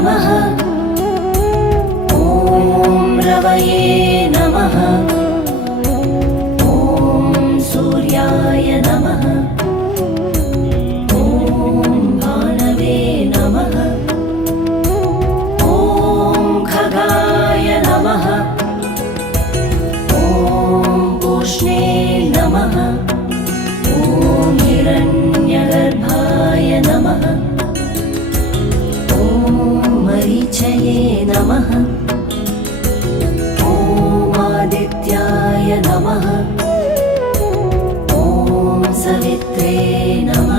नमः। ॐ रवये नमः। ॐ सूर्याय नमः। ॐ भानवे नमः। ॐ खगाय नमः। ॐ पूष्णे नमः। ॐ हिरण्यगर्भाय नमः। ॐ मरीचये नमः। ॐ आदित्याय नमः। ॐ सवित्रे नमः।